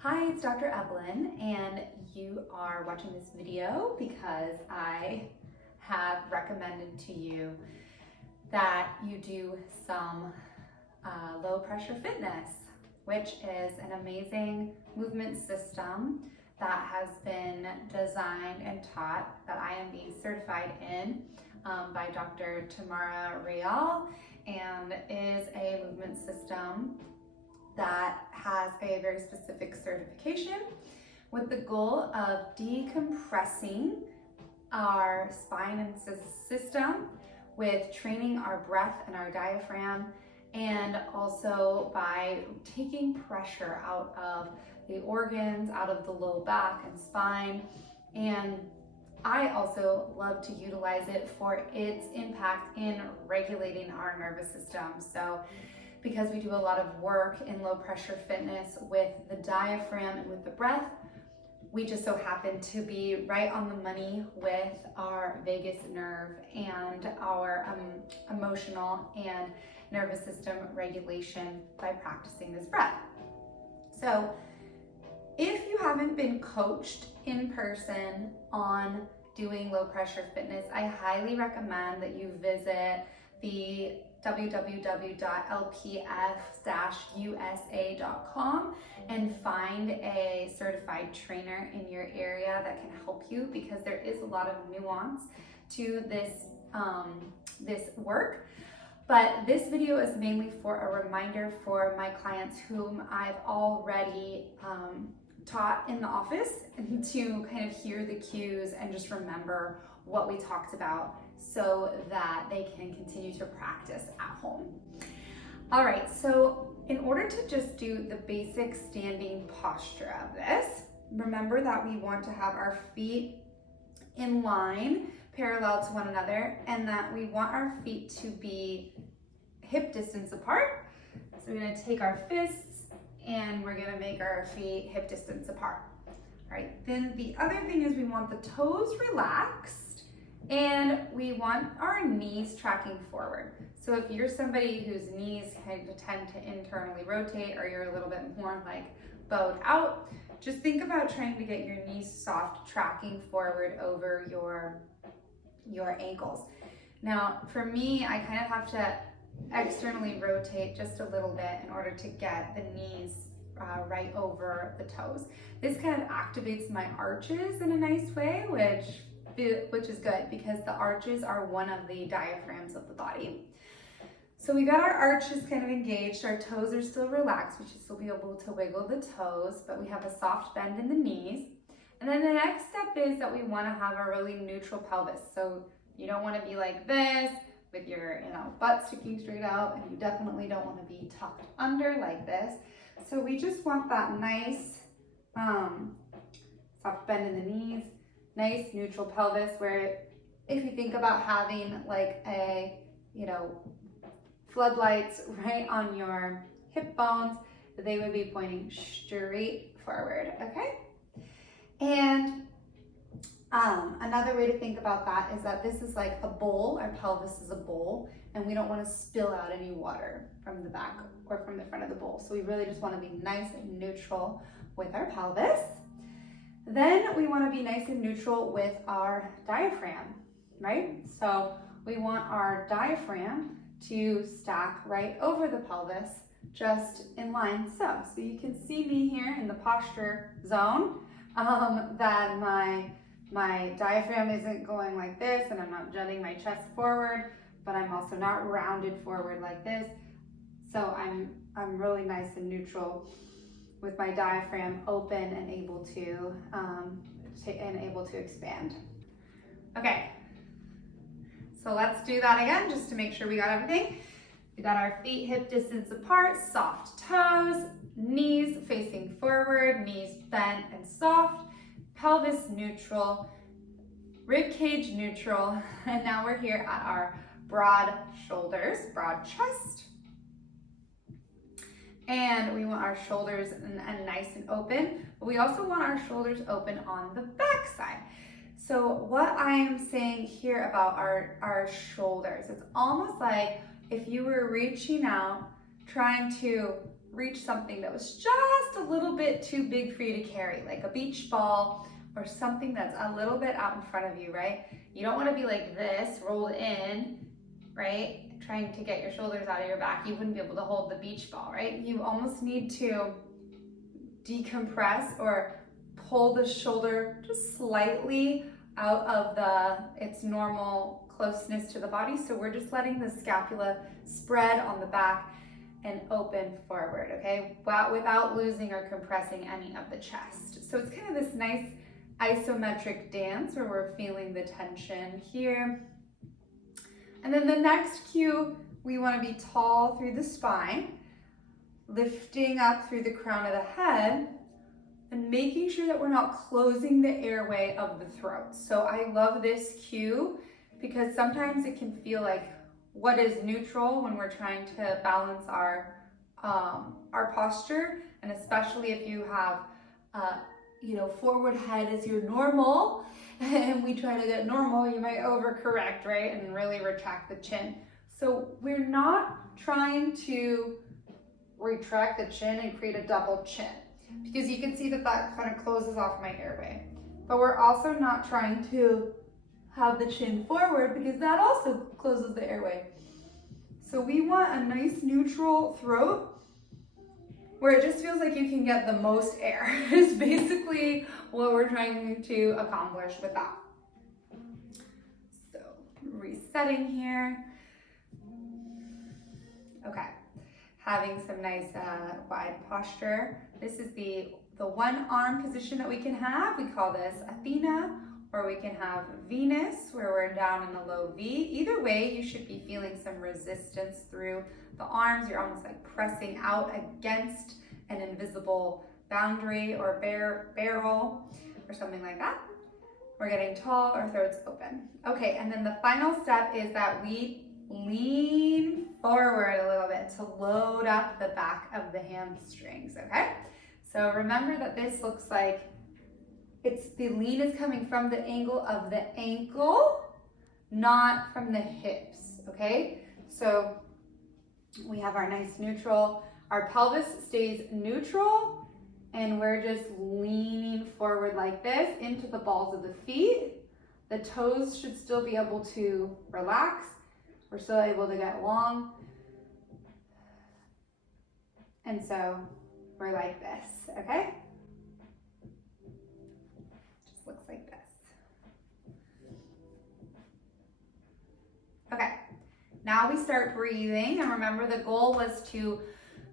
Hi, it's Dr. Evelyn, and you are watching this video because I have recommended to you that you do some low pressure fitness, which is an amazing movement system that has been designed and taught that I am being certified in by Dr. Tamara Real, and is a movement system that has a very specific certification with the goal of decompressing our spine and system with training our breath and our diaphragm, and also by taking pressure out of the organs, out of the low back and spine. And I also love to utilize it for its impact in regulating our nervous system. So because we do a lot of work in low pressure fitness with the diaphragm and with the breath, we just so happen to be right on the money with our vagus nerve and our emotional and nervous system regulation by practicing this breath. So if you haven't been coached in person on doing low pressure fitness, I highly recommend that you visit the www.lpf-usa.com and find a certified trainer in your area that can help you, because there is a lot of nuance to this work. But this video is mainly for a reminder for my clients whom I've already taught in the office, to kind of hear the cues and just remember what we talked about so that they can continue to practice at home. All right, so in order to just do the basic standing posture of this, remember that we want to have our feet in line, parallel to one another, and that we want our feet to be hip distance apart. So we're gonna take our fists and we're gonna make our feet hip distance apart. All right, then the other thing is we want the toes relaxed, and we want our knees tracking forward. So if you're somebody whose knees kind of tend to internally rotate, or you're a little bit more like bowed out, just think about trying to get your knees soft, tracking forward over your ankles. Now, for me, I kind of have to externally rotate just a little bit in order to get the knees right over the toes. This kind of activates my arches in a nice way, which is good because the arches are one of the diaphragms of the body. So we got our arches kind of engaged, our toes are still relaxed, we should still be able to wiggle the toes, but we have a soft bend in the knees. And then the next step is that we want to have a really neutral pelvis. So you don't want to be like this with your butt sticking straight out, and you definitely don't want to be tucked under like this. So we just want that nice soft bend in the knees, nice neutral pelvis, where if you think about having like a, floodlights right on your hip bones, they would be pointing straight forward, okay? And another way to think about that is that this is like a bowl, our pelvis is a bowl, and we don't want to spill out any water from the back or from the front of the bowl. So we really just want to be nice and neutral with our pelvis. Then we want to be nice and neutral with our diaphragm, right? So we want our diaphragm to stack right over the pelvis, just in line so. So you can see me here in the posture zone, that my diaphragm isn't going like this, and I'm not jutting my chest forward, but I'm also not rounded forward like this. So I'm really nice and neutral with my diaphragm open and able to expand. Okay, so let's do that again just to make sure we got everything. We got our feet hip distance apart, soft toes, knees facing forward, knees bent and soft, pelvis neutral, rib cage neutral, and now we're here at our broad shoulders, broad chest. And we want our shoulders nice and open, but we also want our shoulders open on the back side. So what I'm saying here about our shoulders, it's almost like if you were reaching out, trying to reach something that was just a little bit too big for you to carry, like a beach ball or something that's a little bit out in front of you, right? You don't want to be like this, rolled in, right? Trying to get your shoulders out of your back. You wouldn't be able to hold the beach ball, right? You almost need to decompress or pull the shoulder just slightly out of its normal closeness to the body. So we're just letting the scapula spread on the back and open forward, okay? But without losing or compressing any of the chest. So it's kind of this nice isometric dance where we're feeling the tension here. And then the next cue, we want to be tall through the spine, lifting up through the crown of the head, and making sure that we're not closing the airway of the throat. So I love this cue because sometimes it can feel like what is neutral when we're trying to balance our posture, and especially if you have forward head is your normal, and we try to get normal, you might overcorrect, right, and really retract the chin. So we're not trying to retract the chin and create a double chin, because you can see that kind of closes off my airway. But we're also not trying to have the chin forward, because that also closes the airway. So we want a nice neutral throat where it just feels like you can get the most air is basically what we're trying to accomplish with that. So resetting here. Okay, having some nice wide posture. This is the one arm position that we can have. We call this Athena, or we can have Venus, where we're down in a low V. Either way, you should be feeling some resistance through the arms. You're almost like pressing out against an invisible boundary or barrel or something like that. We're getting tall, our throat's open. Okay, and then the final step is that we lean forward a little bit to load up the back of the hamstrings, okay? So remember that this looks like the lean is coming from the angle of the ankle, not from the hips, okay? So we have our nice neutral, our pelvis stays neutral, and we're just leaning forward like this into the balls of the feet. The toes should still be able to relax. We're still able to get long. And so we're like this, okay? Just looks like this. Okay, now we start breathing, and remember the goal was to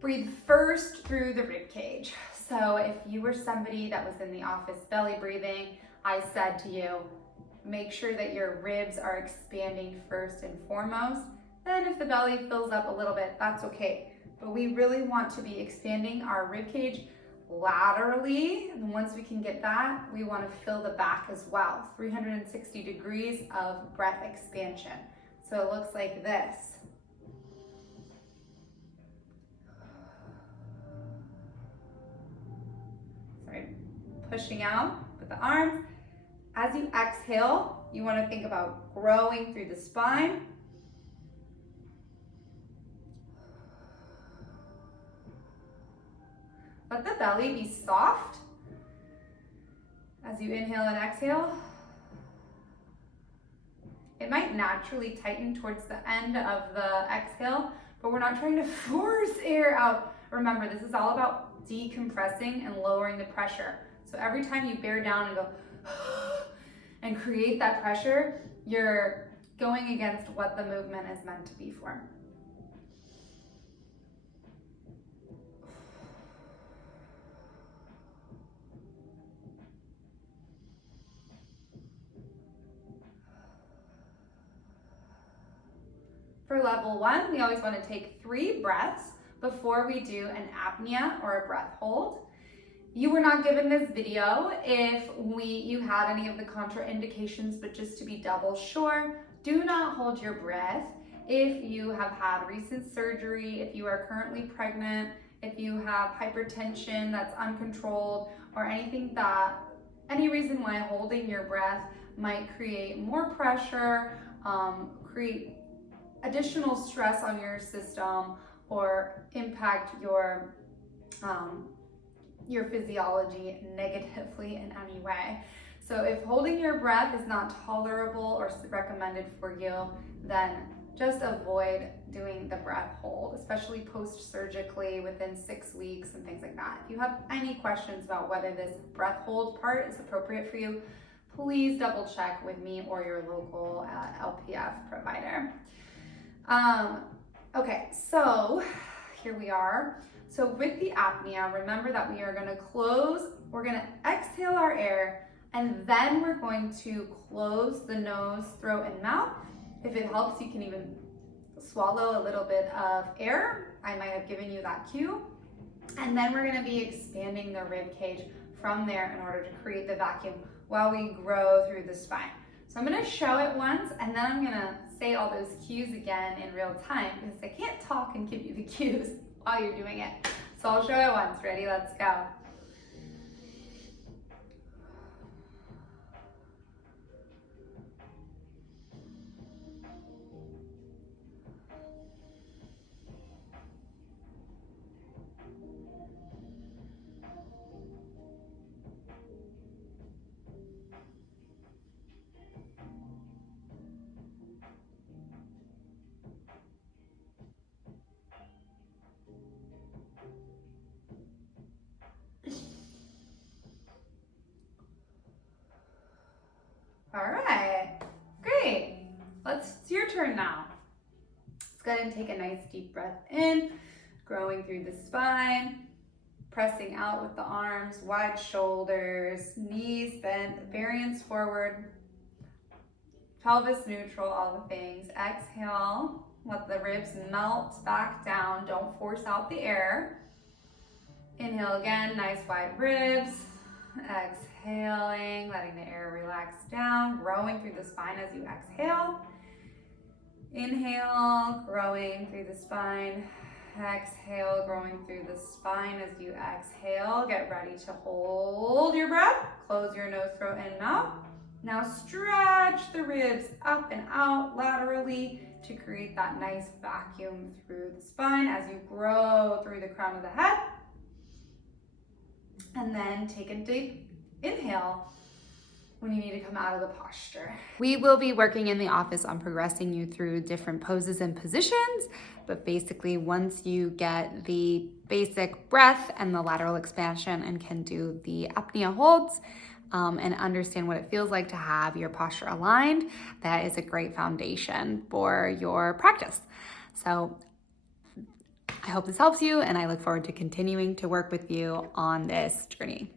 breathe first through the rib cage. So if you were somebody that was in the office belly breathing, I said to you, make sure that your ribs are expanding first and foremost. Then if the belly fills up a little bit, that's okay. But we really want to be expanding our rib cage laterally. And once we can get that, we want to fill the back as well. 360 degrees of breath expansion. So it looks like this. Sorry, pushing out with the arms. As you exhale, you want to think about growing through the spine. Let the belly be soft as you inhale and exhale. It might naturally tighten towards the end of the exhale, but we're not trying to force air out. Remember, this is all about decompressing and lowering the pressure. So every time you bear down and go and create that pressure, you're going against what the movement is meant to be for. For level 1, we always want to take 3 breaths before we do an apnea or a breath hold. You were not given this video if you had any of the contraindications, but just to be double sure, do not hold your breath if you have had recent surgery, if you are currently pregnant, if you have hypertension that's uncontrolled, or any reason why holding your breath might create more pressure, create additional stress on your system, or impact your your physiology negatively in any way. So if holding your breath is not tolerable or recommended for you, then just avoid doing the breath hold, especially post-surgically within 6 weeks and things like that. If you have any questions about whether this breath hold part is appropriate for you, please double check with me or your local LPF provider. Okay, so here we are. So with the apnea, remember that we are gonna we're gonna exhale our air, and then we're going to close the nose, throat, and mouth. If it helps, you can even swallow a little bit of air. I might have given you that cue. And then we're gonna be expanding the rib cage from there in order to create the vacuum while we grow through the spine. So I'm gonna show it once, and then I'm gonna say all those cues again in real time because I can't talk and give you the cues while you're doing it. So I'll show it once. Ready? Let's go. All right, great. It's your turn now. Let's go ahead and take a nice deep breath in, growing through the spine, pressing out with the arms, wide shoulders, knees bent, variance forward, pelvis neutral, all the things. Exhale, let the ribs melt back down. Don't force out the air. Inhale again, nice wide ribs. Exhaling, letting the air relax down, growing through the spine as you exhale. Inhale, growing through the spine. Exhale, growing through the spine as you exhale. Get ready to hold your breath. Close your nose, throat, and mouth. Now stretch the ribs up and out laterally to create that nice vacuum through the spine as you grow through the crown of the head. And then take a deep inhale when you need to come out of the posture. We will be working in the office on progressing you through different poses and positions, but basically once you get the basic breath and the lateral expansion and can do the apnea holds and understand what it feels like to have your posture aligned, that is a great foundation for your practice. So I hope this helps you, and I look forward to continuing to work with you on this journey.